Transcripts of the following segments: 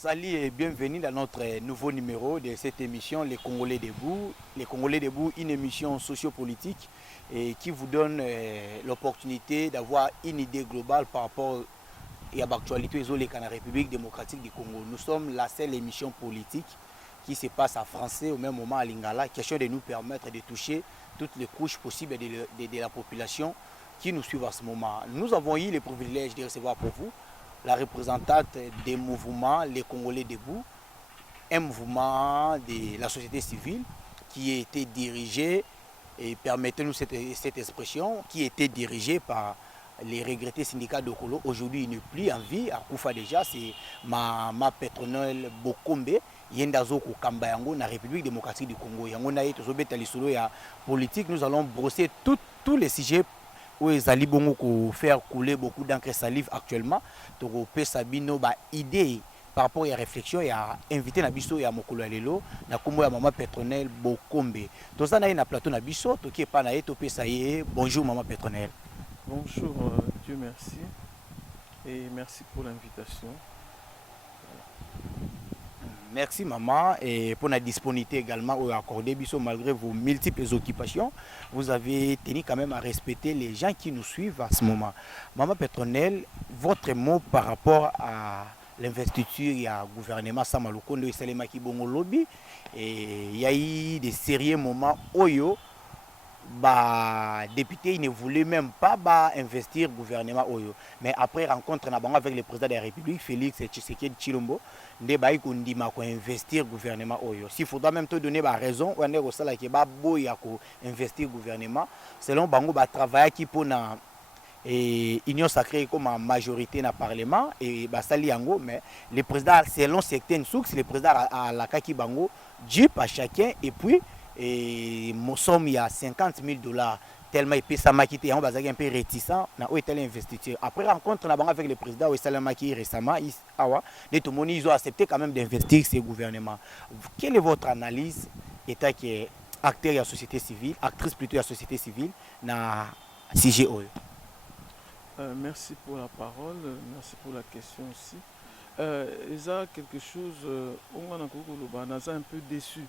Salut et bienvenue dans notre nouveau numéro de cette émission Les Congolais debout. Les Congolais debout, une émission sociopolitique et qui vous donne l'opportunité d'avoir une idée globale par rapport à l'actualité de la République démocratique du Congo. Nous sommes la seule émission politique qui se passe en français au même moment à Lingala. Question de nous permettre de toucher toutes les couches possibles de la population qui nous suivent à ce moment. Nous avons eu le privilège de recevoir pour vous la représentante des mouvements Les Congolais debout, un mouvement de la société civile qui a été dirigé, et permettez-nous cette expression, qui a été dirigé par les regrettés syndicats de Kolo. Aujourd'hui, il n'est plus en vie, à Koufa déjà, c'est ma patronale Bokombe, Yendazo Kambayango, dans la République démocratique du Congo. Yango na yeto zobeta lisolo ya politique, nous allons brosser tous les sujets où ils allaient faire couler beaucoup d'encre salive actuellement. Donc, Sabino ba idée par rapport à la réflexion et à inviter Nabiso et à Mokolo Alelo, na kombo ya maman Petronelle Bokombe. Tout ça na plateau Nabiso, to qui est pas na yeto pesaye. Bonjour maman Petronelle. Bonjour, Dieu merci et merci pour l'invitation. Merci maman et pour la disponibilité également au accordé Bisso malgré vos multiples occupations. Vous avez tenu quand même à respecter les gens qui nous suivent à ce moment. Maman Petronelle, votre mot par rapport à l'investiture du gouvernement Samalukondo et Salema Kibongo Lobby, et il y a eu des sérieux moments Oyo. Député il ne voulait même pas investir gouvernement Oyo. Mais après rencontre avec le président de la République, Félix Tshisekedi Tshilombo, il a investir gouvernement Oyo. S'il faudra même te donner raison, on est au salaire qui va investir gouvernement, selon Bango travailler qui pour union sacrée comme majorité dans le Parlement et Saliango, mais le président selon certaines sources, le président a la Kaki Bango, Jeep à chacun et puis et mon somme il y a $50,000 tellement il peut s'amaquiter on va un peu réticent na où était investiture après rencontre avec le président Salama qui récemment les tout ils ont accepté quand même d'investir ces gouvernements. Quelle est votre analyse état qui est acteur de la société civile, actrice plutôt de la société civile na CGO? Merci pour la parole, merci pour la question aussi. Il y a quelque chose on a un peu déçu.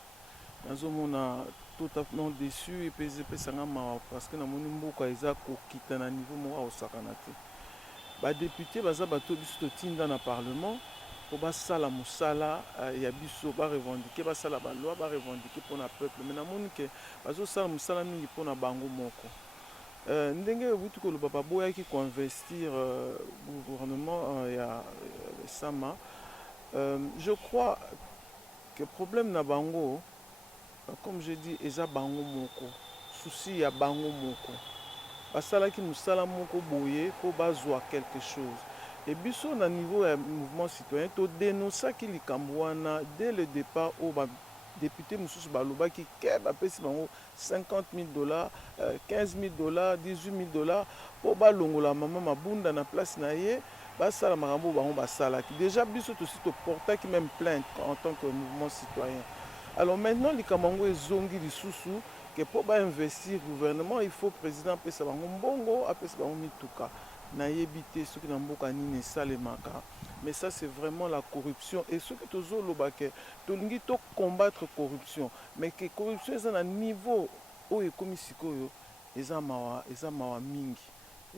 On a totalement déçu et puis parce que nous avons quitté à niveau au Sakanate. Les députés baza bato biso tinda na parlement pour basala musala ya biso ba revendiquer basala ba loi ba revendiquer pour na peuple mais na moni que bazo sala musala mingi pour na bango moko. Ndenge butu ko baba boya ki ko investir gouvernement ya Sama. Je crois que le problème na bango comme je dis, eza bango moko. Souci ya bango moko. Basala ki musala moko boye pour bazwa quelque chose. Et biso na niveau du mouvement citoyen, to dénoncer ki likambo wana dès le départ au député mususu baloba ki keba pesi bango $50,000, $15,000, $18,000 pour balongola maman mabunda na place na ye. Basala makambo bango basala ki déjà biso to sito porta ki même plainte en tant que mouvement citoyen. Alors maintenant, les Kamango et Zongi di Soussou, que pour investir le gouvernement, il faut le président appeler Mbongo, appeler Mituka. Naïbité, ceux qui n'ont pas ni Salemaka. Mais ça, c'est vraiment la corruption. Et ceux qui ont dit que combattre la corruption. Mais que la corruption est à un niveau où il y a comme si il y a mingi.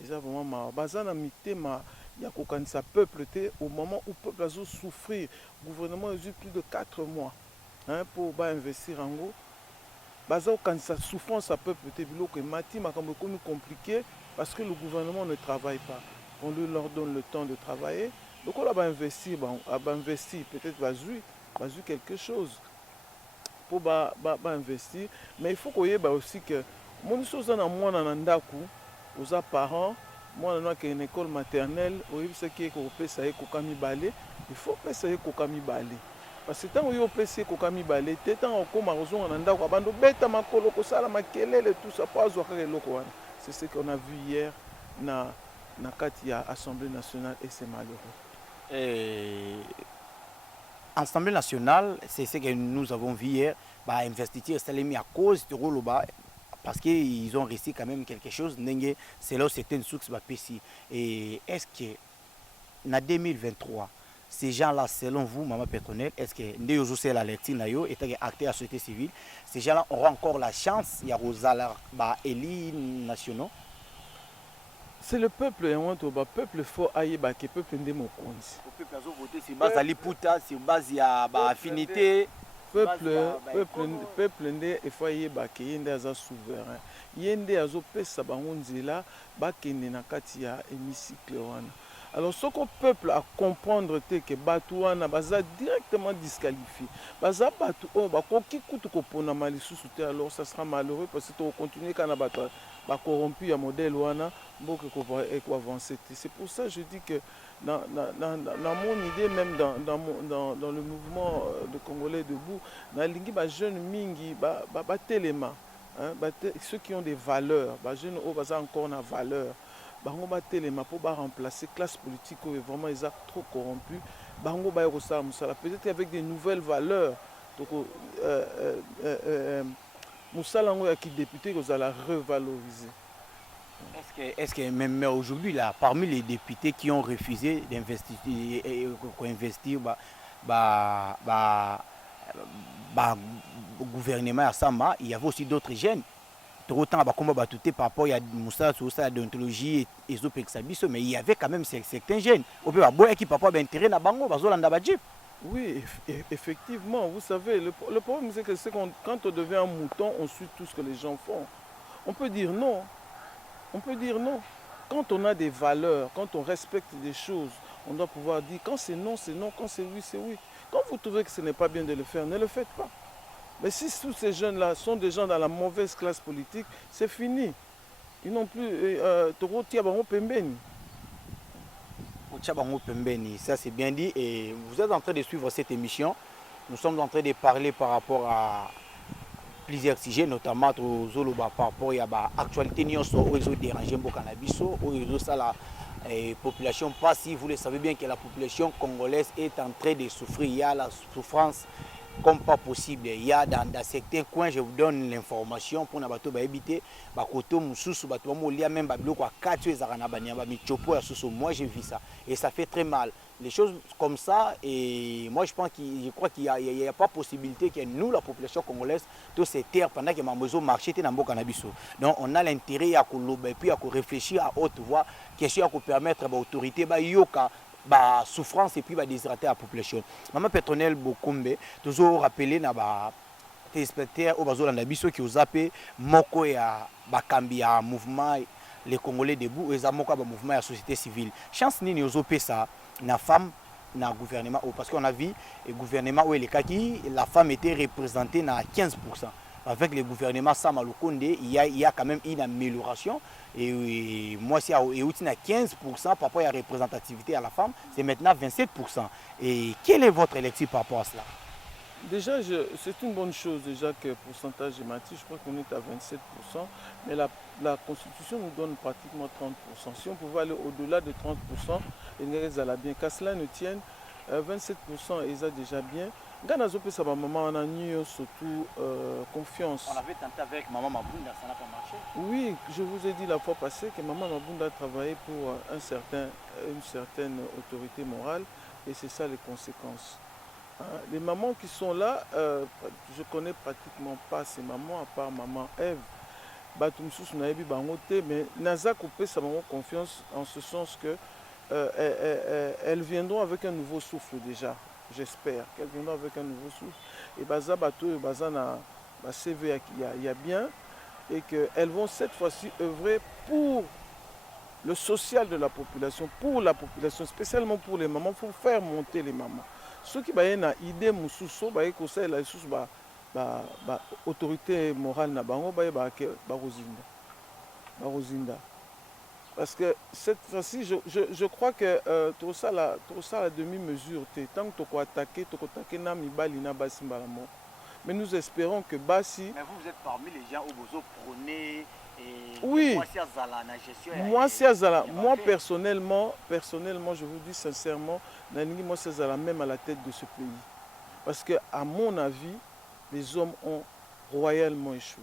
Il y a vraiment mawa. Bazana mitema, il y a un peuple au moment où le peuple a souffert. Le gouvernement a eu plus de 4 mois. Pour investir en gros, quand ça souffrance ça peut peut-être que Mati m'a compliqué parce que le gouvernement ne travaille pas. On leur donne le temps de travailler. Donc on va investir, peut-être va jouer quelque chose pour investir. Mais il faut qu'on y ait aussi que mon chose dans moi dans ndaku aux parents, moi dans une école maternelle, ce qui est qu'on peut ça y kokami balé, il faut que ça y kokami balé. Parce que tant que vous avez kokami balé, tant qu'on a besoin d'anda ko bando beta makolo ko sala makelele tout ça pas zo kaka loko wana. C'est ce qu'on a vu hier na kati ya Assemblée nationale et c'est malheureux. Assemblée nationale, c'est ce que nous avons vu hier, investiture Salemi à cause de Roloba parce qu'ils ont réussi quand même quelque chose. C'est là où c'était une source. Et est-ce que en 2023 ces gens-là, selon vous, Maman Pétronelle, est-ce que Ndeyozo c'est la lecture nayo et acté à la société civile, ces gens-là auront encore la chance, il y a Rosala, élus nationaux? C'est le peuple, le peuple faut ailler que peuple ndé mokonzi. Le peuple a voté sur base à l'Iputa, sur base il y a affinité. Peuple ndé il faut ailler que yende aza souverain. Yende azo pesa bango nzela bakende na kati ya hémicycle wana. Alors ce que le peuple a comprendre que Batouana baza directement disqualifié. Baza Batou oh bakoki kutu ko pona malisusu te, alors ça sera malheureux parce que tu continuer kana bato ba corrompu ya modèle wana mboke ko avancer. C'est pour ça que je dis que dans mon idée, même dans le mouvement de Congolais debout, na lingi ba jeune mingi ba telema, hein, ceux qui ont des valeurs, ba jeune oh baza encore na valeur. Bango ba telema pour remplacer classe politique où vraiment ils sont trop corrompus. Bango ba yosala musala peut-être avec des nouvelles valeurs. Donc musala ngo ya ki député que la revaloriser. Est-ce que même aujourd'hui là, parmi les députés qui ont refusé d'investir gouvernement à Sama, il y avait aussi d'autres jeunes. Autant par rapport à Moussa sur d'ontologie et Zopexabiso, mais il y avait quand même certains jeunes. Au peut avoir qui papa intérêt na bango bazolanda badjip. Oui, effectivement, vous savez, le problème c'est que quand on devient un mouton, on suit tout ce que les gens font. On peut dire non. On peut dire non. Quand on a des valeurs, quand on respecte des choses, on doit pouvoir dire quand c'est non, quand c'est oui, c'est oui. Quand vous trouvez que ce n'est pas bien de le faire, ne le faites pas. Mais si tous ces jeunes-là sont des gens dans la mauvaise classe politique, c'est fini. Ils n'ont plus... Ça c'est bien dit. Et vous êtes en train de suivre cette émission. Nous sommes en train de parler par rapport à plusieurs sujets, notamment par rapport à l'actualité qui dérange la population. Pas si vous le savez bien que la population congolaise est en train de souffrir. Il y a la souffrance comme pas possible. Il y a dans certains coins, je vous donne l'information pour ne pas éviter, moi j'ai vu ça et ça fait très mal. Les choses comme ça, et moi je crois qu'il n'y a pas possibilité que nous, la population congolaise, tous ces terres pendant que Mamozo marché dans le cannabis. Donc on a l'intérêt à réfléchir à haute voix, question à permettre aux autorités ba souffrance et puis ba déshydrater la population. Maman Pétronelle Bokombe toujours rappelé na ba téléspectateurs au bazolanda biso qui ont appelé moko ya bakambi ya mouvement les Congolais debout et za moko ba mouvement ya société civile. Chance nini ozopé ça na femme na gouvernement parce qu'on a vu le gouvernement où la femme était représentée à 15%. Avec le gouvernement Samalukonde, il y a quand même une amélioration. Et moi, si il y a 15% par rapport à la représentativité à la femme, c'est maintenant 27%. Et quelle est votre lecture par rapport à cela? Déjà, c'est une bonne chose déjà que le pourcentage est mati. Je crois qu'on est à 27%. Mais la Constitution nous donne pratiquement 30%. Si on pouvait aller au-delà de 30%, et allait bien. Qu'à cela ne tienne, 27% est déjà bien. Gana Zopé, ça va maman, on a eu surtout confiance. On avait tenté avec Maman Mabunda, ça n'a pas marché. Oui, je vous ai dit la fois passée que Maman Mabunda a travaillé pour une certaine autorité morale et c'est ça les conséquences. Les mamans qui sont là, je ne connais pratiquement pas ces mamans, à part Maman Ève. Mais Naza Coupé, ça m'a confiance en ce sens que elles viendront avec un nouveau souffle déjà. J'espère qu'elles viendront avec un nouveau souffle. Et Baza Bato et Baza na CV il y a bien. Et qu'elles vont cette fois-ci œuvrer pour le social de la population, spécialement pour les mamans, pour faire monter les mamans. Ceux qui ont une idée, autorité morale, parce que cette fois-ci, je crois que tout ça la demi-mesure. Tant que tu as attaqué, mais nous espérons que Bassi... Mais vous êtes parmi les gens où vous prenez... Oui, moi personnellement, je vous dis sincèrement, moi c'est même à la tête de ce pays. Parce que à mon avis, les hommes ont royalement échoué.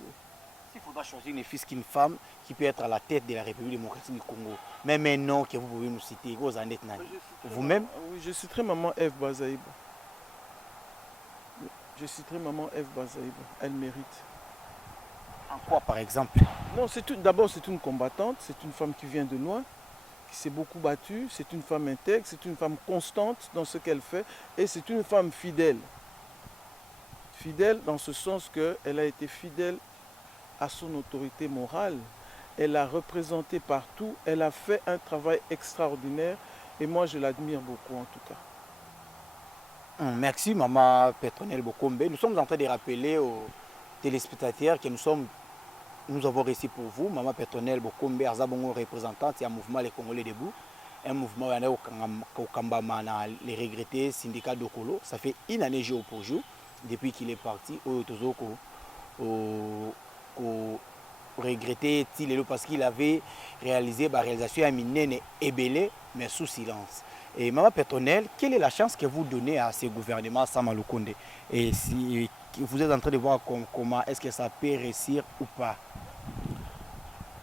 S'il faudra choisir une fille qu'une femme qui peut être à la tête de la République démocratique du Congo, même un nom que vous pouvez nous citer, vous-même? Oui, je citerai maman Eve Bazaïba. Je citerai maman Eve Bazaïba. Elle mérite. En quoi, par exemple? Non, d'abord, c'est une combattante, c'est une femme qui vient de loin, qui s'est beaucoup battue, c'est une femme intègre, c'est une femme constante dans ce qu'elle fait, et c'est une femme fidèle. Fidèle dans ce sens qu'elle a été fidèle à son autorité morale, elle a représenté partout, elle a fait un travail extraordinaire, et moi je l'admire beaucoup en tout cas. Merci, Maman Petronelle Bokombe. Nous sommes en train de rappeler aux téléspectateurs que nous avons réussi pour vous. Maman Petronelle Bokombe, Arzabongo représentante, il y a un mouvement Les Congolais debout. Un mouvement au Kambama, les regrettés syndicats d'Okolo. Ça fait une année jour pour jour, depuis qu'il est parti. Au regretté parce qu'il avait réalisé la réalisation à Minene et Belé, mais sous silence. Et Maman Petronelle, quelle est la chance que vous donnez à ce gouvernement Samalukonde? Et si vous êtes en train de voir comment est-ce que ça peut réussir ou pas?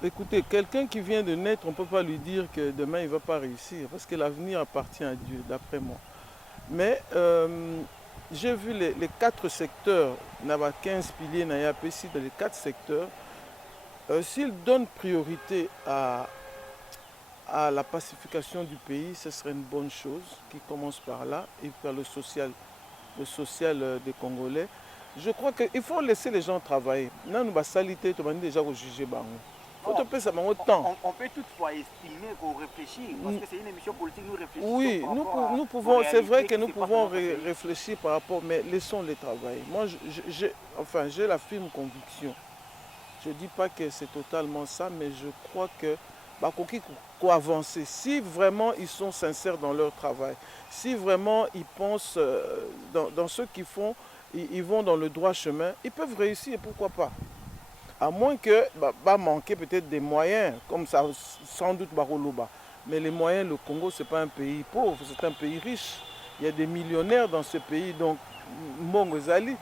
Écoutez, quelqu'un qui vient de naître, on ne peut pas lui dire que demain il ne va pas réussir, parce que l'avenir appartient à Dieu, d'après moi. Mais j'ai vu les 4 secteurs, il y a 15 piliers, dans les 4 secteurs. S'ils donnent priorité à la pacification du pays, ce serait une bonne chose qui commence par là, et par le social des Congolais. Je crois qu'il faut laisser les gens travailler. Nous, nous salité, nous avons déjà jugé. On peut toutefois estimer qu'on réfléchit, parce que c'est une émission politique, nous réfléchissons. Oui, nous pouvons, c'est vrai que nous pouvons réfléchir par rapport, mais laissons-les travailler. Moi, j'ai la ferme conviction. Je ne dis pas que c'est totalement ça, mais je crois que faut avancer. Si vraiment ils sont sincères dans leur travail, si vraiment ils pensent dans ce qu'ils font, ils vont dans le droit chemin, ils peuvent réussir, pourquoi pas. À moins que manquer peut-être des moyens, comme ça sans doute Baroloba. Mais les moyens, le Congo, ce n'est pas un pays pauvre, c'est un pays riche. Il y a des millionnaires dans ce pays, donc Mbongo Zali,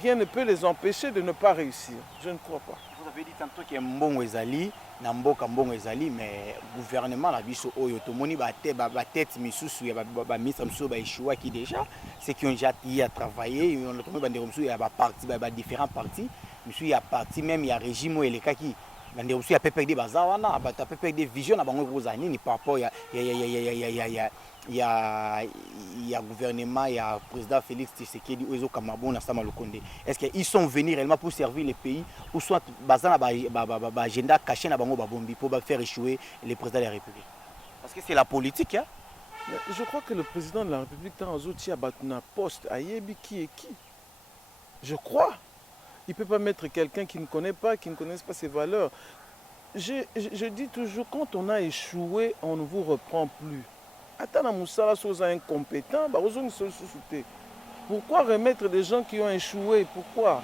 rien ne peut les empêcher de ne pas réussir. Je ne crois pas. Vous avez dit tantôt que Mbongo Zali, Namboka Mbongo Zali, mais le gouvernement la biso oyo tomoni ba tête misusu ya ba ministre misusu ba échoué qui déjà ceux qui ont déjà travaillé, on a trouvé ba ndero misusu ya ba parti ba différents partis, misusu ya parti même ya régime et les kaki ba ndero misusu ya PPD bazawana ba PPD vision na bango kozani ni par rapport il y a gouvernement, il y a président Félix Tshisekedi Ozo Kamabon na Samalukonde. Est-ce qu'ils sont venus réellement pour servir le pays ou soit basé na agenda caché na bango babombi pour faire échouer le président de la République? Parce que c'est la politique, hein? Je crois que le président de la République dans un batuna poste à Yebi qui est qui? Je crois. Il ne peut pas mettre quelqu'un qui ne connaît pas, qui ne connaît pas ses valeurs. Je dis toujours, quand on a échoué, on ne vous reprend plus. Attends, Moussala sont incompétents, pourquoi remettre des gens qui ont échoué? Pourquoi?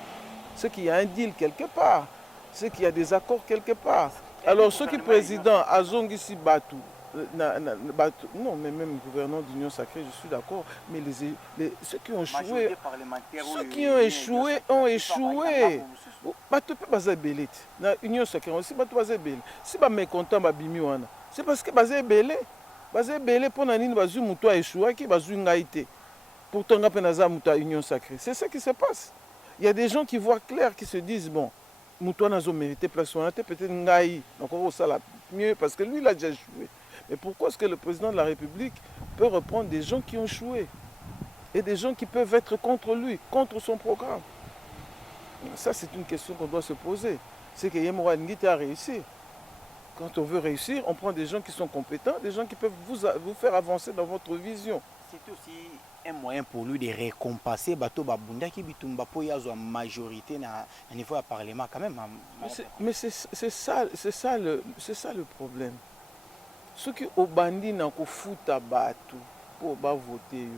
C'est qu'il y a un deal quelque part, c'est qu'il y a des accords quelque part. Alors ceux qui président Azongisi Batou, non, mais même gouverneur d'Union Sacrée, je suis d'accord, mais ceux qui ont échoué, ont échoué. Batou peut pas belé. Union Sacrée aussi Batou pas belé. Si ba mécontent ba bimiwana, c'est parce que bazé belé. Bazé belé pour nani bazu muto a échoué qui bazu ngaité. Pourtant on a penaza muto Union Sacrée. C'est ça qui se passe. Il y a des gens qui voient clair, qui se disent bon, muto n'a pas mérité place, on a peut-être ngaï. Donc on va ça mieux parce que lui il a déjà échoué. Mais pourquoi est-ce que le président de la République peut reprendre des gens qui ont échoué et des gens qui peuvent être contre lui, contre son programme? Ça, c'est une question qu'on doit se poser. C'est que Yemora Ngite a réussi. Quand on veut réussir, on prend des gens qui sont compétents, des gens qui peuvent vous faire avancer dans votre vision. C'est aussi un moyen pour lui de récompenser Bato Babunda qui bitumba pour y avoir majorité au niveau du Parlement quand même. Mais c'est ça le problème. Ceux qui ont bandi na ko futa batu pour voter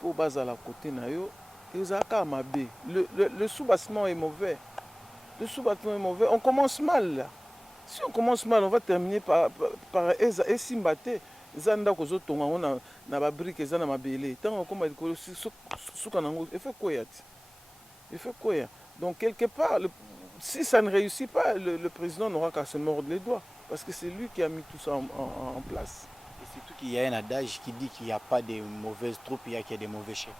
pour baser à la côté na yo, ils ont mabe. Le sous-bassement est mauvais. Le sous-bassement est mauvais. On commence mal là. Si on commence mal, on va terminer par Esimbate. Zanda kozo tonga on na ba brique zana mabele. Tant on commence suka nango, il fait quoi? Il fait quoi? Donc quelque part si ça ne réussit pas, le président n'aura qu'à se mordre les doigts. Parce que c'est lui qui a mis tout ça en place. Et surtout qu'il y a un adage qui dit qu'il n'y a pas de mauvaises troupes, il y a que des mauvais chefs.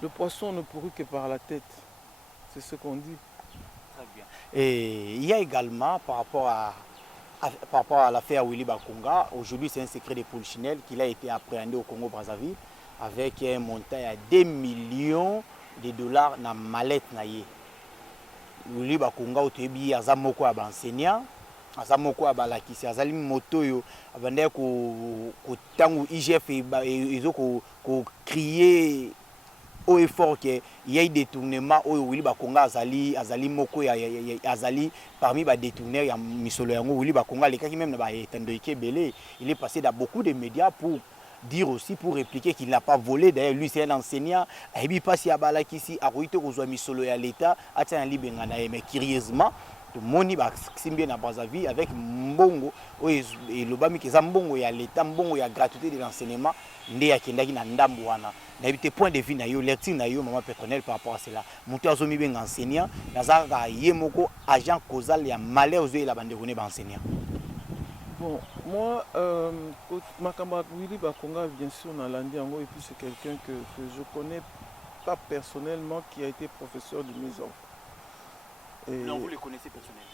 Le poisson ne pourrit que par la tête. C'est ce qu'on dit. Très bien. Et il y a également, par rapport à l'affaire Willy Bakonga, aujourd'hui c'est un secret de Polichinelle qu'il a été appréhendé au Congo-Brazzaville avec un montant à 2 millions de dollars dans la mallette. Willy Bakonga otebi aza moko ya enseignant, aza moko ya balakisi, azali moto yo abandaki ko tangu IGF ezo ko crier au effort que il y a eu détournement au Willy Bakonga azali moko ya azali parmi ba détourneurs ya misolo yango Willy Bakonga lekaki même na ba etandoike belé, il est passé dans beaucoup de médias pour dire aussi, pour répliquer qu'il n'a pas volé. D'ailleurs, lui, c'est un enseignant. Il n'est pas si à Balakisi, à Ruito, aux Misolo et à l'État, à Tianli-Bengana. Mais curieusement, tout le monde est bien à Brazzaville avec Mbongo, et le Bami qui est Mbongo, il y a l'État, Mbongo, il y a gratuité de l'enseignement. Il y a Kendaki Nandambouana. Il y a des points de vue, il y a lecture, il y a maman personnelle par rapport à cela. Moutou Azomi ben enseignant, il y a Yemoko, agent causal, il y a malheur aux yeux de la bande de enseignant. Bon, moi, Makamba Willy Bakonga, bien sûr, on a l'andi et puis c'est quelqu'un que je connais pas personnellement, qui a été professeur de mes enfants. Et non, vous le connaissez personnellement?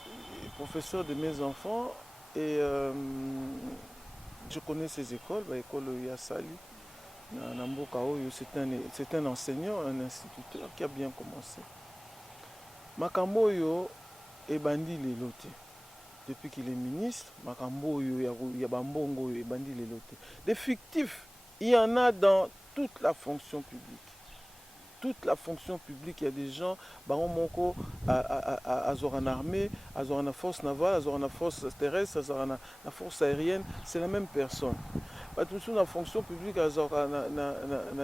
Professeur de mes enfants, et je connais ses écoles, l'école Yassali, c'est un enseignant, un instituteur qui a bien commencé. Makambo yo et bandi les lotés. Depuis qu'il est ministre, Makambo yo ya bambongo et bandi les lotés. Des fictifs, il y en a dans toute la fonction publique. Toute la fonction publique, il y a des gens, Baron Moko, à Zoran armée, à Zoran force navale, à Zoran force terrestre, à Zoran force aérienne, c'est la même personne. Pas tout dans la fonction publique, à Zoran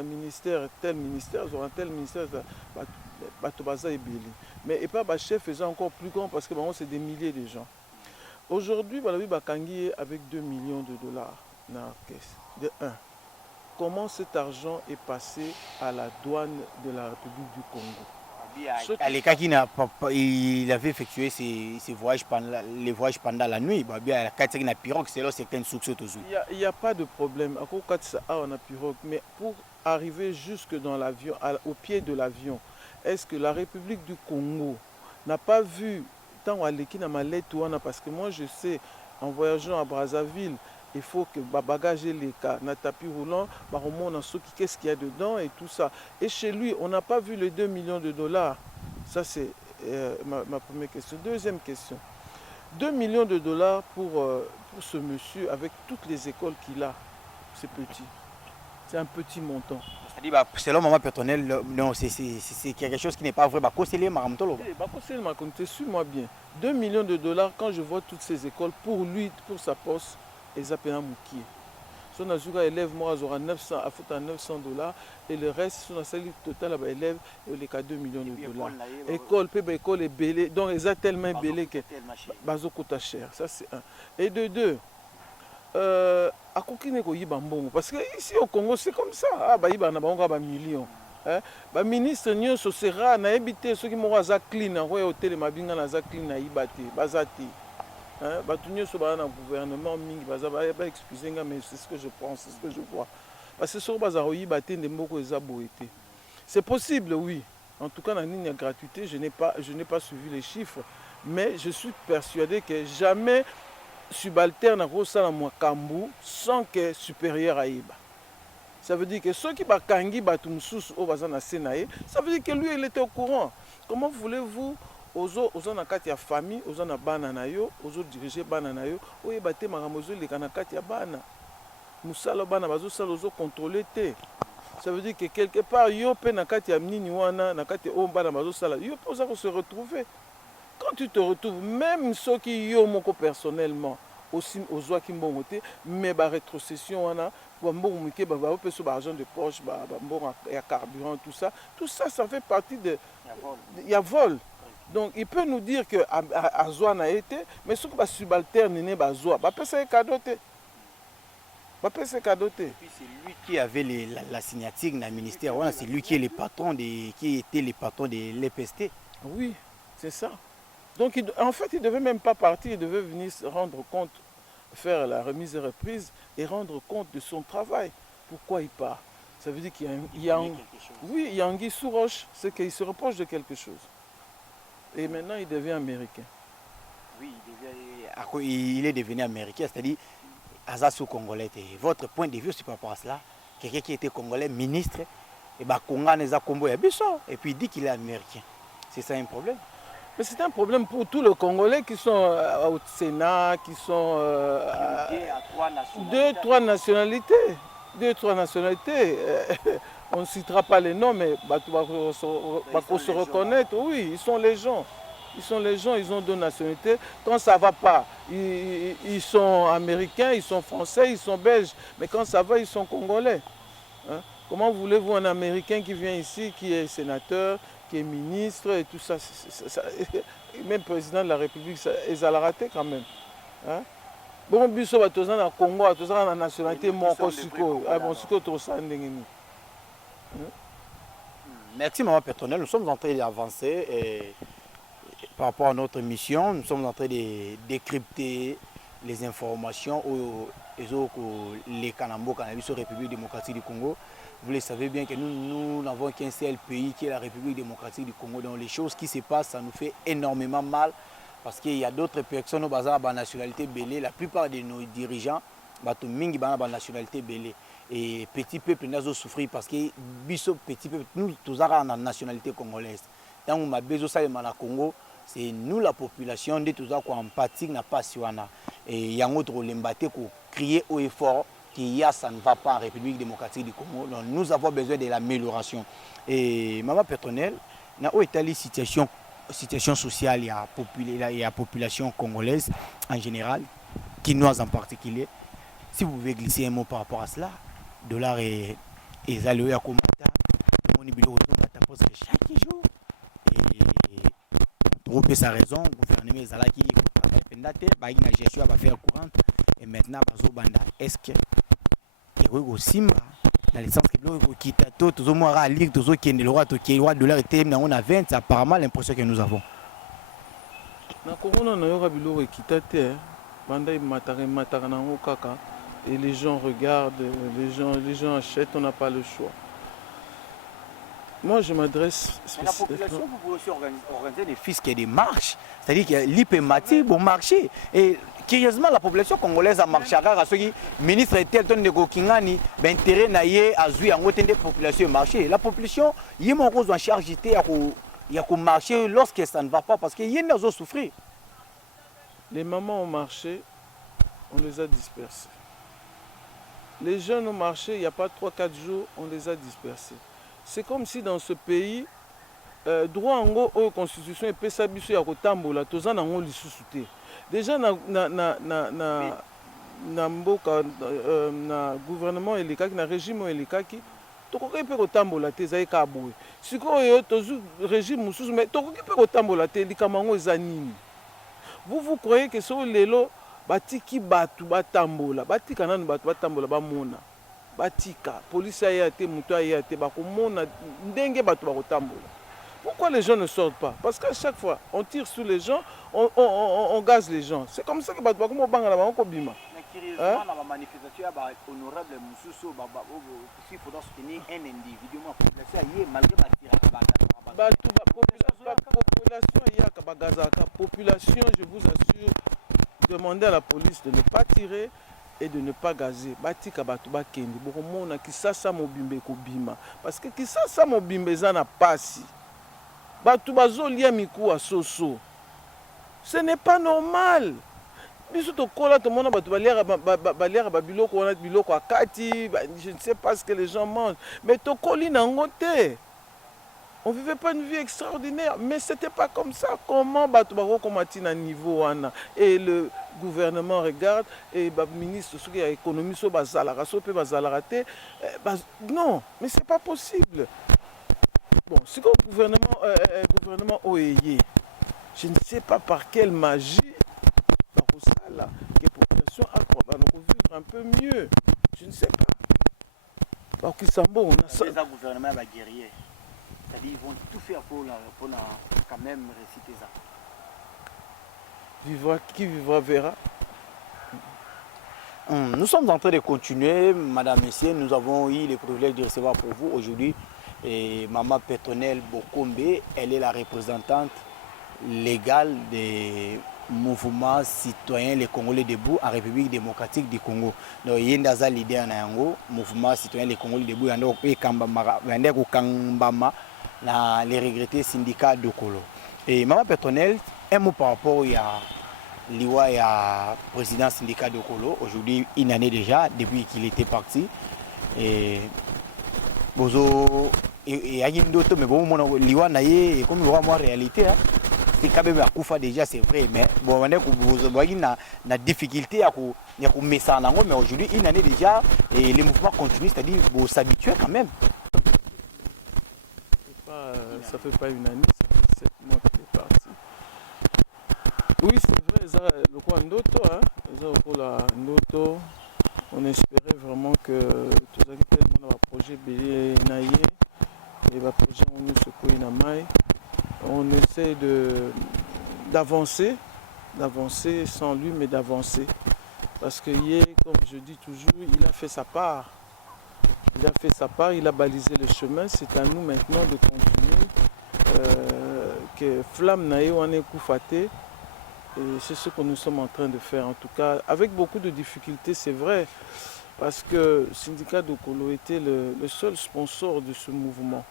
ministère, tel ministère, à Zoran tel ministère, Batobaza et Billy. Mais et pas le chef faisait encore plus grand parce que c'est des milliers de gens. Aujourd'hui, Balabi Bakangi avec 2 millions de dollars dans la caisse. De 1. Comment cet argent est passé à la douane de la République du Congo? Il avait effectué ses voyages les voyages pendant la nuit. Il n'y a pas de problème. On a pirogue. Mais pour arriver jusque dans l'avion, au pied de l'avion, est-ce que la République du Congo n'a pas vu tant à l'équipe parce que moi je sais, en voyageant à Brazzaville, il faut que bagage les cas, na tapis roulant, qu'est-ce qu'il y a dedans et tout ça. Et chez lui, on n'a pas vu les 2 millions de dollars. Ça, c'est ma première question. Deuxième question. 2 millions de dollars pour ce monsieur avec toutes les écoles qu'il a, c'est petit. C'est un petit montant. Selon maman personnelle, non, c'est quelque chose qui n'est pas vrai. Suis-moi bien. 2 millions de dollars, quand je vois toutes ces écoles, pour lui, pour sa poste, ils appellent un moukier. Si on a un élève, moi, aura 900 dollars, et le reste, si on a salle totale, élève, il y a 2 millions de dollars. École est belée, donc ils ont tellement belé que bazo coûte cher. Ça, c'est un. Et de deux, à Kokine ko yiba mbongo parce que ici au Congo c'est comme ça. Ah ba yiba na bango ba millions. Ba ministre nyonso sera na ebité ceux qui moko za clean na roya hôtel mabinga na za clean na yibate bazati. Ba tunyo so ba na gouvernement mingi baza ba excuser nga mais c'est ce que je pense, c'est ce que je vois. Parce que sur baza yibate ndemboko eza boité. C'est possible oui. En tout cas, la ligne gratuité, je n'ai pas suivi les chiffres, mais je suis persuadé que jamais subalterne à Mwakambu sans que supérieur à Iba. Ça veut dire que ceux qui bakangi batumsus au bazana senae, ça veut dire que lui il était au courant. Comment voulez-vous aux na famille, aux na banana yo, aux diriger banana yo, ou yebate maramozo les kanakati ya bana. Musala bana bazo sala aux contrôler té. Ça veut dire que quelque part, yo pe nakati ya mnini wana, nakati o bana bazo sala, yo peut se retrouver. Quand tu te retrouves, même ceux qui yo moko personnellement, aussi aux oies qui m'ont monté, mais la rétrocession, on a argent de poche, il y a carburant, tout ça, ça fait partie de. Il y a vol. Donc il peut nous dire que Azoa n'a été, mais ce qui va subalterne n'est pas Azoa, c'est cadeau. C'est lui qui avait la signature dans le ministère, c'est lui qui est le patron qui était le patron de l'EPST. Oui, c'est ça. Donc en fait, il ne devait même pas partir, il devait venir se rendre compte, faire la remise et reprise et rendre compte de son travail. Pourquoi il part? Ça veut dire qu'il y a oui, il y a anguille sous roche, c'est qu'il se reproche de quelque chose. Et maintenant, il devient américain. Oui, il est devenu américain, c'est-à-dire Azasu congolais. Votre point de vue, c'est par rapport à cela. Quelqu'un qui était congolais, ministre, et et puis il dit qu'il est américain. C'est ça un problème? Mais c'est un problème pour tous les Congolais qui sont au Sénat, qui sont deux, trois nationalités. On ne citera pas les noms, mais pour se reconnaître, oui, ils sont les gens. Ils ont deux nationalités. Quand ça ne va pas, ils sont américains, ils sont français, ils sont belges. Mais quand ça va, ils sont congolais. Hein? Comment voulez-vous un Américain qui vient ici, qui est sénateur, qui est ministre et tout ça, même président de la République, ils allaient rater quand même. Hein? Bon, biso batozana na Congo, batozana na nationalité moko siko, bon siko to sandengeni. Merci Maman Pétronelle, nous sommes en train d'avancer par rapport à notre mission, nous sommes en train de décrypter les informations les Kanambo, Cannabis République démocratique du Congo. Vous le savez bien que nous n'avons qu'un seul pays qui est la République démocratique du Congo. Donc les choses qui se passent, ça nous fait énormément mal parce qu'il y a d'autres personnes au bazar de la nationalité belée. La plupart de nos dirigeants, mingi bana ba nationalité belée. Et petit peuple n'a pas souffert parce que petit peuple, nous tous avons la nationalité congolaise. Tant que ma besoin ça le Congo, c'est nous la population de tous avons empathie n'a pas siwana. Et il y a un autre lembaté pour crier haut et fort ça ne va pas en République démocratique du Congo. Donc nous avons besoin de l'amélioration. Et Maman Pétronelle, dans la situation sociale, il y a la population congolaise en général, quinoise en particulier. Si vous pouvez glisser un mot par rapport à cela, dollar est alloué à commentaire, mon bureau chaque jour. Et trouver sa raison, le gouvernement Zalaki, la gestion va faire courante. Et maintenant, est-ce que dans le sens que l'on quitte tout, tout le monde a lire, tout le monde qui est le roi de l'heure était on a 20, c'est apparemment l'impression que nous avons. Et les gens regardent, les gens achètent, on n'a pas le choix. Moi, je m'adresse... La population, vous pouvez aussi organiser des fiscs et des marches. C'est-à-dire que l'IPMATI vont marcher. Et curieusement, la population congolaise a marché à Rara. Le ministre était de Gokingani, l'intérêt n'a pas à la population marcher. La population, il y a en charge de marcher lorsque ça ne va pas, parce qu'il y a des souffrir. Les mamans ont marché, on les a dispersés. Les jeunes ont marché, il n'y a pas 3-4 jours, on les a dispersés. C'est comme si dans ce pays, droit en gros, la constitution est pesabiso ya kotambola, toza nango lisusu te. Déjà na mboka na gouvernement elekaki na régime elekaki, tokoki pe kotambola te ezali ka boye. Sikoyo tozu régime mususu mais tokoki pe kotambola te likamango eza nini. Vous croyez que so lelo batiki batu batambola, batika nanu batu batambola bamona. Batika, police a été, muto a été, bakomona ndenge batu bakotambola. Pourquoi les gens ne sortent pas? Parce qu'à chaque fois, on tire sur les gens, on gaze les gens. C'est comme ça que batu bakomo banga la banko bima. Mais curieusement, dans la manifestation, honorable Moussousso, il faudra soutenir un individu, malgré la population, je vous assure, demandez à la police de ne pas tirer et de ne pas gazer. Batika batuba kendi. Bokomona kisasa mobimbe ko bima. Parce que kisasa mobimbe zana pasi. Batuba zolia miku a soso. Ce n'est pas normal. Biso to kola to mona batuba liara babiloko wana biloko akati, je ne sais pas ce que les gens mangent, mais to koli nango te. On ne vivait pas une vie extraordinaire, mais ce n'était pas comme ça. Comment Batouba Komati à niveau wana? Et le gouvernement regarde, et le ministre de l'économie, non, mais ce n'est pas possible. Bon, c'est que le gouvernement OEY, je ne sais pas par quelle magie, la population a vivre un peu mieux. Je ne sais pas. Alors qu'ils sont bons, on a ça. Le gouvernement va guerrier. C'est-à-dire qu'ils vont tout faire pour quand même réciter ça. qui vivra verra. Nous sommes en train de continuer, Madame, Messieurs. Nous avons eu le privilège de recevoir pour vous aujourd'hui Maman Petronelle Bokombe. Elle est la représentante légale des mouvements citoyens, les Congolais debout en République démocratique du Congo. Donc, il y a un leader dans le mouvement citoyen, les Congolais debout, il y a les regrettés syndicats de Kolo. Et Maman Petronelle, un mot par rapport à Liwa est président syndicat de Kolo, aujourd'hui une année déjà, depuis qu'il était parti. Et Bozo, il y a une autre, mais bon, Liwa n'a comme le roi, moi, réalité, c'est quand même à Koufa déjà, c'est vrai, mais bon, on a une difficulté à mettre ça en avant, mais aujourd'hui, une année déjà, et les mouvements continuent, c'est-à-dire qu'il faut s'habituer quand même. Ça fait pas une année, ça fait 7 mois qu'il est parti. Oui, c'est vrai, le coin Ndoto, Ndoto, on espérait vraiment que tout le monde a un projet Bélé Naye et un projet on nous secoue Namai. On essaie d'avancer sans lui, mais d'avancer. Parce que hier, comme je dis toujours, il a fait sa part. Il a balisé le chemin, c'est à nous maintenant de continuer. Que Flamme Naye on est Koufaté. Et c'est ce que nous sommes en train de faire, en tout cas, avec beaucoup de difficultés, c'est vrai, parce que le syndicat de Kolo était le seul sponsor de ce mouvement.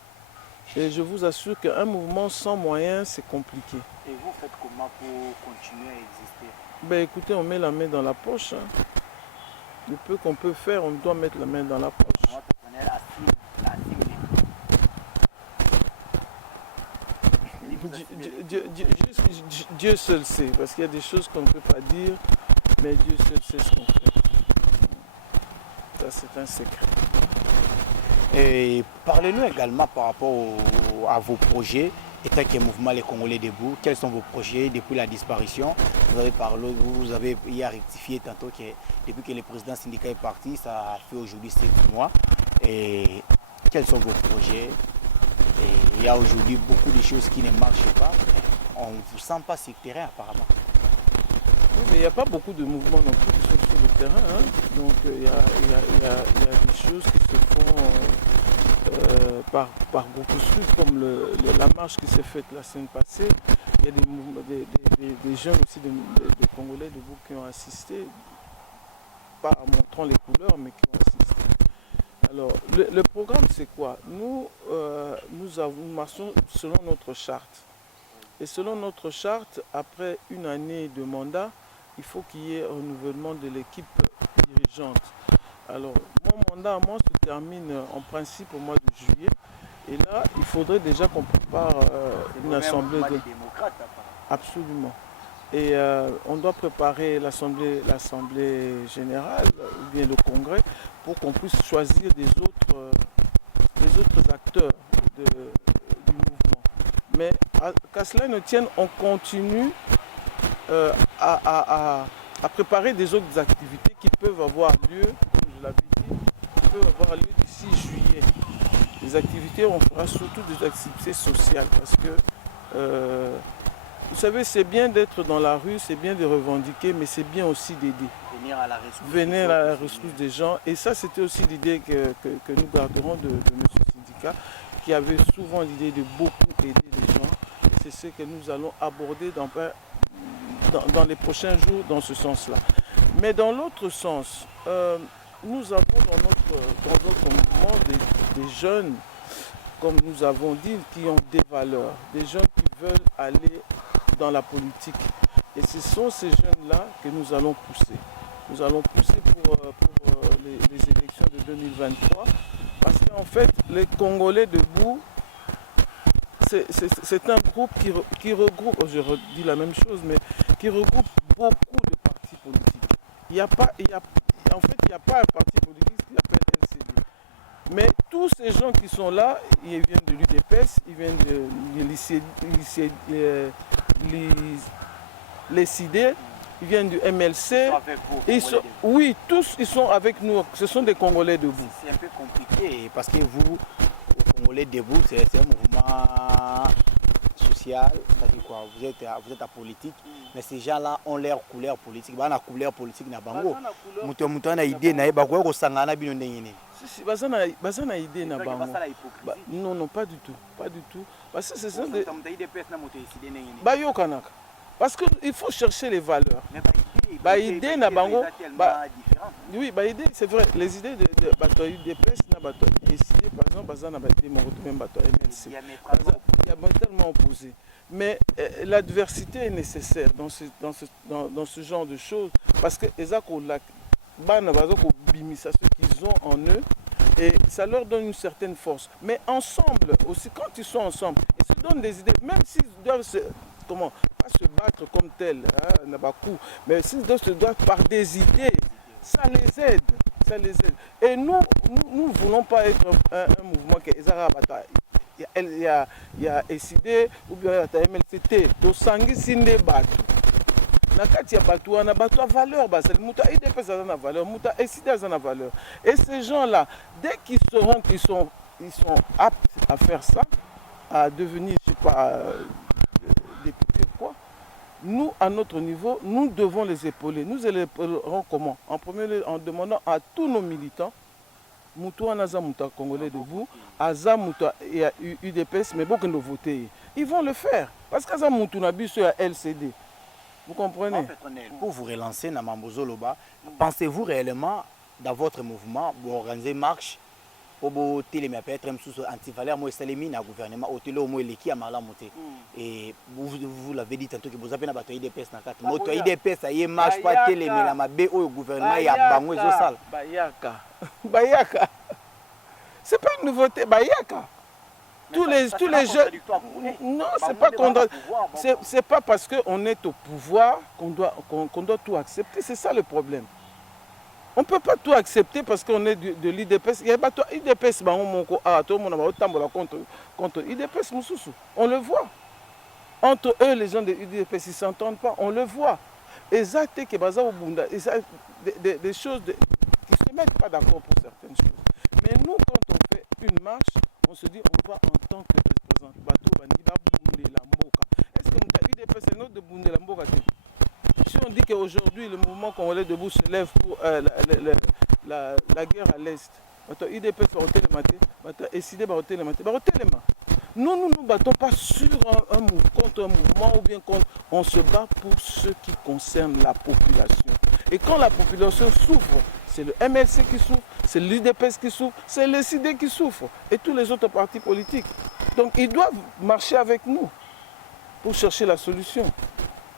Et je vous assure qu'un mouvement sans moyens, c'est compliqué. Et vous faites comment pour continuer à exister? Ben écoutez, on met la main dans la poche. Le peu qu'on peut faire, on doit mettre la main dans la poche. Dieu seul sait, parce qu'il y a des choses qu'on ne peut pas dire, mais Dieu seul sait ce qu'on fait. Ça, c'est un secret. Et parlez-nous également par rapport à vos projets, étant que mouvement Les Congolais debout. Quels sont vos projets depuis la disparition? Vous avez parlé, vous avez rectifié tantôt que depuis que le président syndical est parti, ça fait aujourd'hui 7 mois. Et quels sont vos projets? Et il y a aujourd'hui beaucoup de choses qui ne marchent pas. On ne vous sent pas sur le terrain apparemment. Oui, mais il n'y a pas beaucoup de mouvements non plus qui sont sur le terrain. Hein. Donc il y a des choses qui se font par groupuscules, comme la marche qui s'est faite la semaine passée. Il y a des jeunes aussi, des Congolais debout qui ont assisté, pas en montrant les couleurs, mais qui ont assisté. Alors, le programme, c'est quoi? Nous marchons selon notre charte. Et selon notre charte, après une année de mandat, il faut qu'il y ait un renouvellement de l'équipe dirigeante. Alors, mon mandat à moi se termine en principe au mois de juillet. Et là, il faudrait déjà qu'on prépare une assemblée de démocrates. Absolument. Et on doit préparer l'assemblée générale ou bien le congrès pour qu'on puisse choisir des autres acteurs du mouvement. Mais qu'à cela ne tienne, on continue à préparer des autres activités qui peuvent avoir lieu, comme je l'avais dit, d'ici juillet. Les activités, on fera surtout des activités sociales parce que vous savez, c'est bien d'être dans la rue, c'est bien de revendiquer, mais c'est bien aussi d'aider. Venir à la rescousse des gens. Et ça, c'était aussi l'idée que nous garderons de M. Syndicat, qui avait souvent l'idée de beaucoup aider les gens. Et c'est ce que nous allons aborder dans les prochains jours dans ce sens-là. Mais dans l'autre sens, nous avons dans notre mouvement des jeunes, comme nous avons dit, qui ont des valeurs, des jeunes qui veulent aller dans la politique. Et ce sont ces jeunes-là que nous allons pousser. Nous allons pousser pour les élections de 2023. Parce qu'en fait, les Congolais debout, c'est un groupe qui regroupe, je redis la même chose, mais qui regroupe beaucoup de partis politiques. En fait, il n'y a pas un parti politique qui s'appelle LCD. Mais tous ces gens qui sont là, ils viennent de l'UDPS, ils viennent de les CID, ils viennent du MLC. Oui, tous ils sont avec nous. Ce sont des Congolais debout. C'est un peu compliqué parce que vous, Congolais debout, c'est un mouvement social social, c'est-à-dire quoi, vous êtes à politique, mais ces gens-là ont leur couleur politique. Bah, la couleur politique n'a pas bango. Muto na idée na ba ko sangana bino ndengene. Si bazana idée na bango. Non non, pas du tout, pas du tout. Parce que c'est ça de ba yo kanaka. Parce que il faut chercher les valeurs. Bah idée na bango. Oui, bah idée, c'est vrai. Les idées de bateau UDPS na bateau décidé par exemple bazana bateau mon même bateau MLC. Il y a tellement opposé. Mais l'adversité est nécessaire dans ce genre de choses parce que les ce qu'ils ont en eux et ça leur donne une certaine force. Mais ensemble aussi, quand ils sont ensemble, ils se donnent des idées, même s'ils doivent pas se battre comme tel, hein, mais s'ils doivent se battre par des idées, ça les aide. Ça les aide. Et nous ne voulons pas être un mouvement qui est il y a SID ou bien il y a MLCT, Dosangi Sinde Batu. Nakati ya Batu, on a Batu à valeur, Mouta IDPS a valeur, Mouta SID a valeur. Et ces gens-là, dès qu'ils sauront qu'ils sont aptes à faire ça, à devenir, je ne sais pas, députés ou quoi, nous, à notre niveau, nous devons les épauler. Nous les épaulerons comment? En premier lieu, en demandant à tous nos militants, Moutou Anaza Mouta Congolais debout, Aza Mouta et UDPS, mais beaucoup de voter. Ils vont le faire. Parce qu'Aza Moutou Nabi sur la LCD. Vous comprenez? Pour vous relancer, Namambozo Loba, pensez-vous réellement dans votre mouvement, pour organiser marche, pour téléméa peut-être même sous anti-valeur, moi Salemi na gouvernement, au télé au moins l'équipe à Malamoté. Et vous l'avez dit tantôt que vous avez un IDPS na 4. Moto IDPS ça y marche pas téléméa la mabe au gouvernement il y a bango zo sale. Bayaka. C'est pas une nouveauté, Bayaka. Tous les jeunes. Non, c'est pas c'est pas parce qu'on est au pouvoir qu'on doit tout accepter, c'est ça le problème. On ne peut pas tout accepter parce qu'on est de l'IDPS. Il y a pas IDPS contre IDPS Moussoussou. On le voit. Entre eux, les gens de l'IDPS, ils ne s'entendent pas. On le voit. Et ça, des choses qui ne se mettent pas d'accord pour certaines choses. Mais nous, quand on fait une marche, on se dit, on va en tant que représentant. Est-ce que l'IDPS est notre de Boundé Lamboka? Si on dit qu'aujourd'hui, le mouvement congolais debout se lève pour la guerre à l'Est, IDP fait ôter les matés, SID va ôter les matés, nous ne nous battons pas contre un mouvement ou bien contre. On se bat pour ce qui concerne la population. Et quand la population souffre, c'est le MLC qui souffre, c'est l'IDPS qui souffre, c'est le SID qui souffre et tous les autres partis politiques. Donc ils doivent marcher avec nous pour chercher la solution.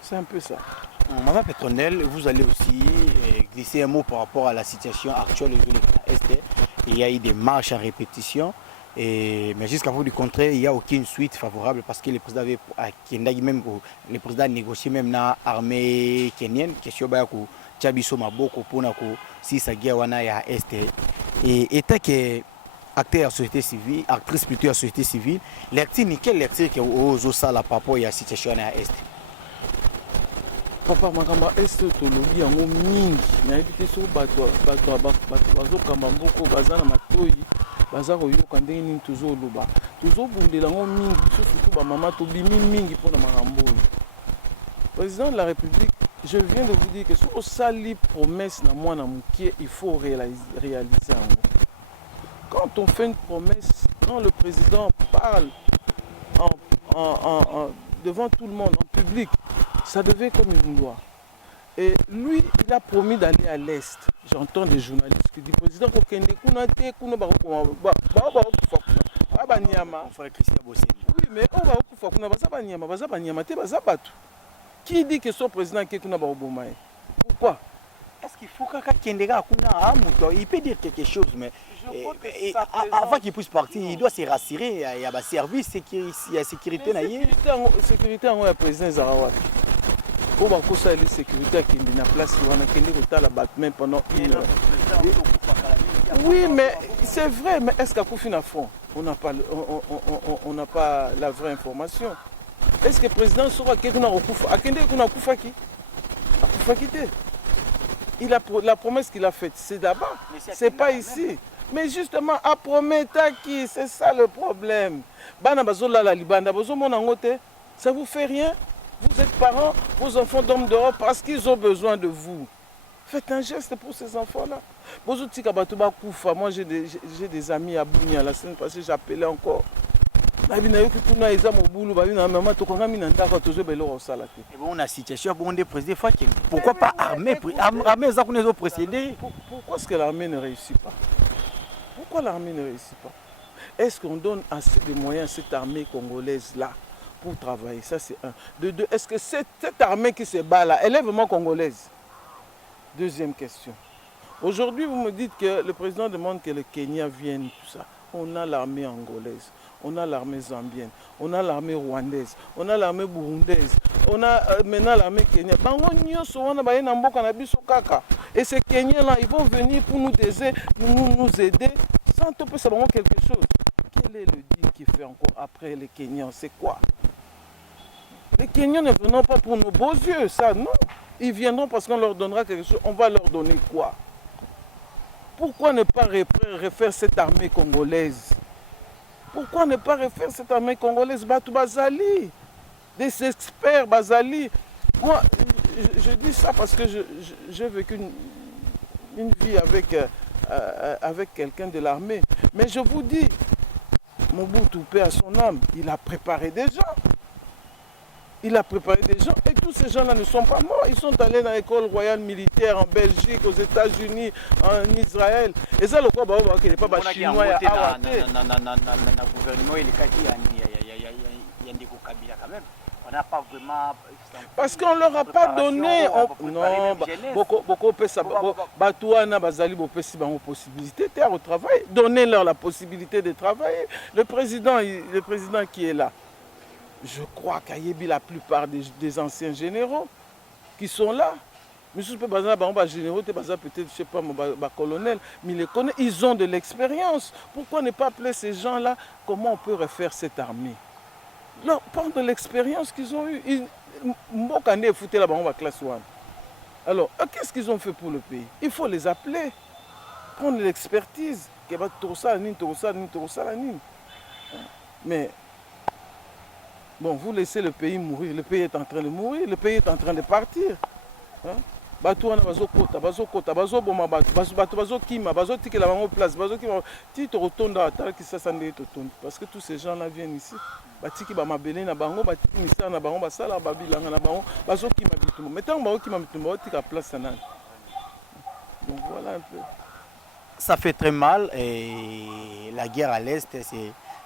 C'est un peu ça. Madame Petronel, vous allez aussi glisser un mot par rapport à la situation actuelle de l'Est. Il y a eu des marches à répétition, mais jusqu'à vous du contraire, il n'y a aucune suite favorable parce que le président a négocié même dans l'armée kenyenne, question de Tchabiso Maboko pour si ça guerre ya Est. Et étant que acteur de la société civile, actrice plutôt de la société civile, quelle lecture que vous avez par rapport à la situation à Est? Papa makamba est tolobi yango mingi nayebi te so bato bazokamba mboko baza na matoyi baza koyoka ndenge nini tozoloba tozobundela yango mingi biso surtout bamama tobimi mingi mpona makambo oyo. Président de la République, je viens de vous dire que sur osali promesse na mwana mokie, il faut réaliser yango. Quand on fait une promesse, quand le président parle devant tout le monde, en public, ça devait comme une loi. Et lui, il a promis d'aller à l'Est. J'entends des journalistes qui disent, président, oui, mais qui dit que son président est pourquoi? Est-ce qu'il faut il peut dire quelque chose, mais avant qu'il puisse partir, il doit se rassurer. Il y a un service, il y a sécurité. Sécurité, il y a président Zarawat. On va conseiller la sécurité qui est en place, on a qu'à dire la Batman pendant une heure. Oui, mais c'est vrai, mais est-ce qu'à Koufina à fond, on n'a pas la vraie information? Est-ce que le président sera quelqu'un la promesse qu'il a faite, c'est là-bas, c'est pas ici. Mais justement, à promettre qui, c'est ça le problème. Ça ne vous fait rien? Vous êtes parents, vos enfants dorment dehors parce qu'ils ont besoin de vous. Faites un geste pour ces enfants-là. Moi, j'ai des amis à Bounia. La semaine passée, j'appelais encore. Et bon, la situation, bon, des présidents, pourquoi pas armée les précédés? Pourquoi est-ce que l'armée ne réussit pas? Pourquoi l'armée ne réussit pas? Est-ce qu'on donne assez de moyens à cette armée congolaise-là pour travailler? Ça, c'est un. De deux, est-ce que cette armée qui se bat là, elle est vraiment congolaise? Deuxième question. Aujourd'hui, vous me dites que le président demande que le Kenya vienne, tout ça. On a l'armée angolaise, on a l'armée zambienne, on a l'armée rwandaise, on a l'armée burundaise, on a maintenant l'armée kenyane. Et ces Kenyans-là, ils vont venir pour nous aider sans te savoir quelque chose. Quel est le deal qui fait encore après les Kenyans? C'est quoi? Les Kenyans ne viendront pas pour nos beaux yeux, ça, non. Ils viendront parce qu'on leur donnera quelque chose. On va leur donner quoi? Pourquoi ne pas refaire cette armée congolaise? Pourquoi ne pas refaire cette armée congolaise? Batou Bazali, des experts Bazali. Moi, je dis ça parce que j'ai vécu une vie avec quelqu'un de l'armée. Mais je vous dis, Mobutu, paix à son âme, il a préparé des gens. Il a préparé des gens et tous ces gens-là ne sont pas morts. Ils sont allés dans l'école royale militaire en Belgique, aux États-Unis, en Israël. Et ça, le quoi, il n'est pas chinois à Awate. Gouvernement, il y a des Kabila quand même. On n'a pas vraiment. Parce qu'on ne leur a pas donné. Non, beaucoup Batouana, Bazali, possibilité de travailler. Donnez-leur la possibilité de travailler. Le président qui est là. Je crois qu'à Yébi, la plupart des anciens généraux qui sont là, mais je ne peux pas dire généraux, peut-être, je ne sais pas, colonel, mais ils ont de l'expérience. Pourquoi ne pas appeler ces gens-là? Comment on peut refaire cette armée? Leur prendre de l'expérience qu'ils ont eue. Alors, qu'est-ce qu'ils ont fait pour le pays? Il faut les appeler, prendre l'expertise. Mais bon, vous laissez le pays mourir. Le pays est en train de mourir. Le pays est en train de partir. Parce que tous ces gens-là viennent ici. Donc voilà un peu. Ça fait très mal et la guerre à l'Est,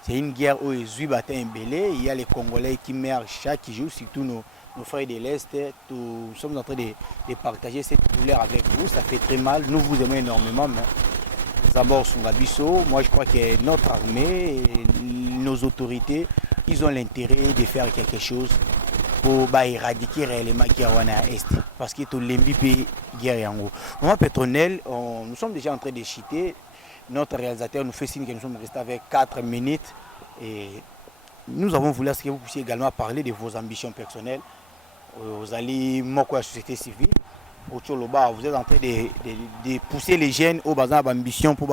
c'est une guerre où les Juifs battent un belé. Il y a les Congolais qui meurent chaque jour, surtout nos frères de l'Est. Nous sommes en train de partager cette douleur avec vous. Ça fait très mal. Nous vous aimons énormément. D'abord, Sungabiso, moi je crois que notre armée, nos autorités, ils ont l'intérêt de faire quelque chose pour éradiquer réellement la guerre à l'Est. Parce que tout l'MBP guerre en haut. Moi, Pétronel, nous sommes déjà en train de chiter. Notre réalisateur nous fait signe que nous sommes restés avec 4 minutes et nous avons voulu que vous puissiez également parler de vos ambitions personnelles. Vous allez la société civile. Vous êtes en train de pousser les jeunes aux ambitions pour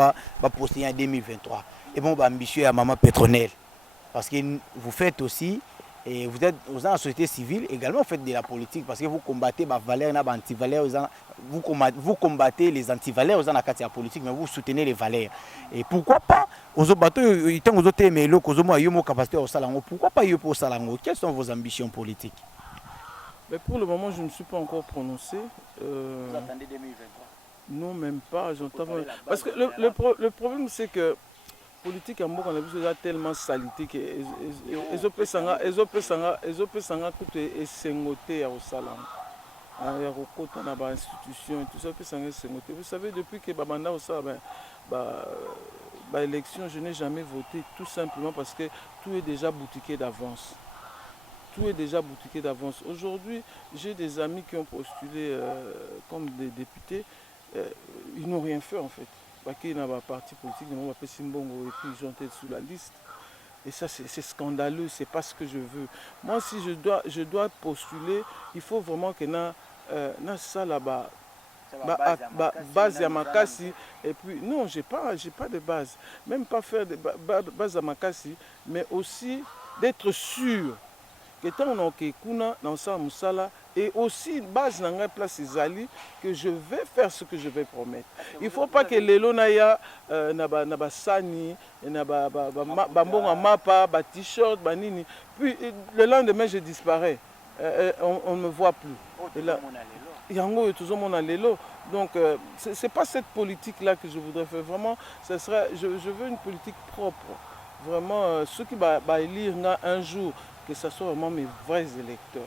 poster en 2023. Et bon, ambitieux à Maman Pétronel. Parce que vous faites aussi, et vous êtes dans la société civile, également vous faites de la politique parce que vous combattez les valeurs, vous combattez les antivaleurs dans la politique, mais vous soutenez les valeurs. Et pourquoi pas, pourquoi pas quelles sont vos ambitions politiques? Mais pour le moment, je ne suis pas encore prononcé. Vous attendez 2023? Non, même pas. Parce que le problème, c'est que politique en Moko, on a vu tellement salité que les OP sanga coûte et sengoté au salam. Il y a beaucoup d'institutions et tout ça peut sengoté. Vous savez, depuis que Babanda au salam, élection, je n'ai jamais voté tout simplement parce que tout est déjà boutiqué d'avance. Tout est déjà boutiqué d'avance. Aujourd'hui, j'ai des amis qui ont postulé comme des députés. Ils n'ont rien fait en fait. Ils n'ont pas parti politique, ils n'ont pas fait Simbongo et puis ils ont été sous la liste. Et ça, c'est scandaleux, c'est pas ce que je veux. Moi, si je dois postuler, il faut vraiment que ça là-bas. Base à Makassi. Et puis, non, j'ai pas de base. Même pas faire de base à Makassi, mais aussi d'être sûr que tant on a kuna dans ça musala et aussi base dans la place Izali que je vais faire ce que je vais promettre. Il faut pas que lelo na ya na ba sani na ba mbonga mapa ba t-shirt ba nini puis le lendemain je disparais. On ne me voit plus. Yango est toujours mon allélo. Donc, ce n'est pas cette politique-là que je voudrais faire. Vraiment, je veux une politique propre. Vraiment, ceux qui vont élire un jour, que ce soit vraiment mes vrais électeurs.